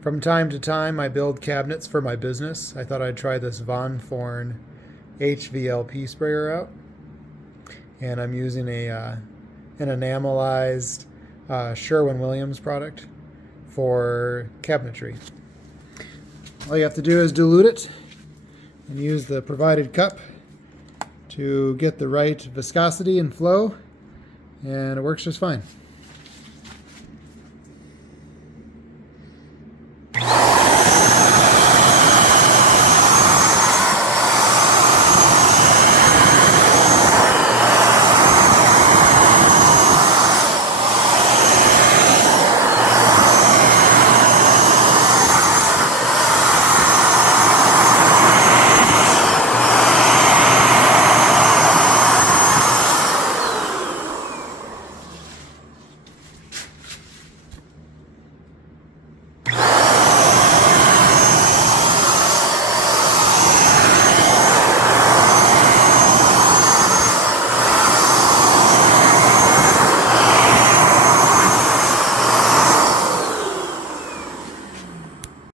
From time to time, I build cabinets for my business. I thought I'd try this VONFORN HVLP sprayer out. And I'm using an enamelized Sherwin-Williams product for cabinetry. All you have to do is dilute it and use the provided cup to get the right viscosity and flow, and it works just fine.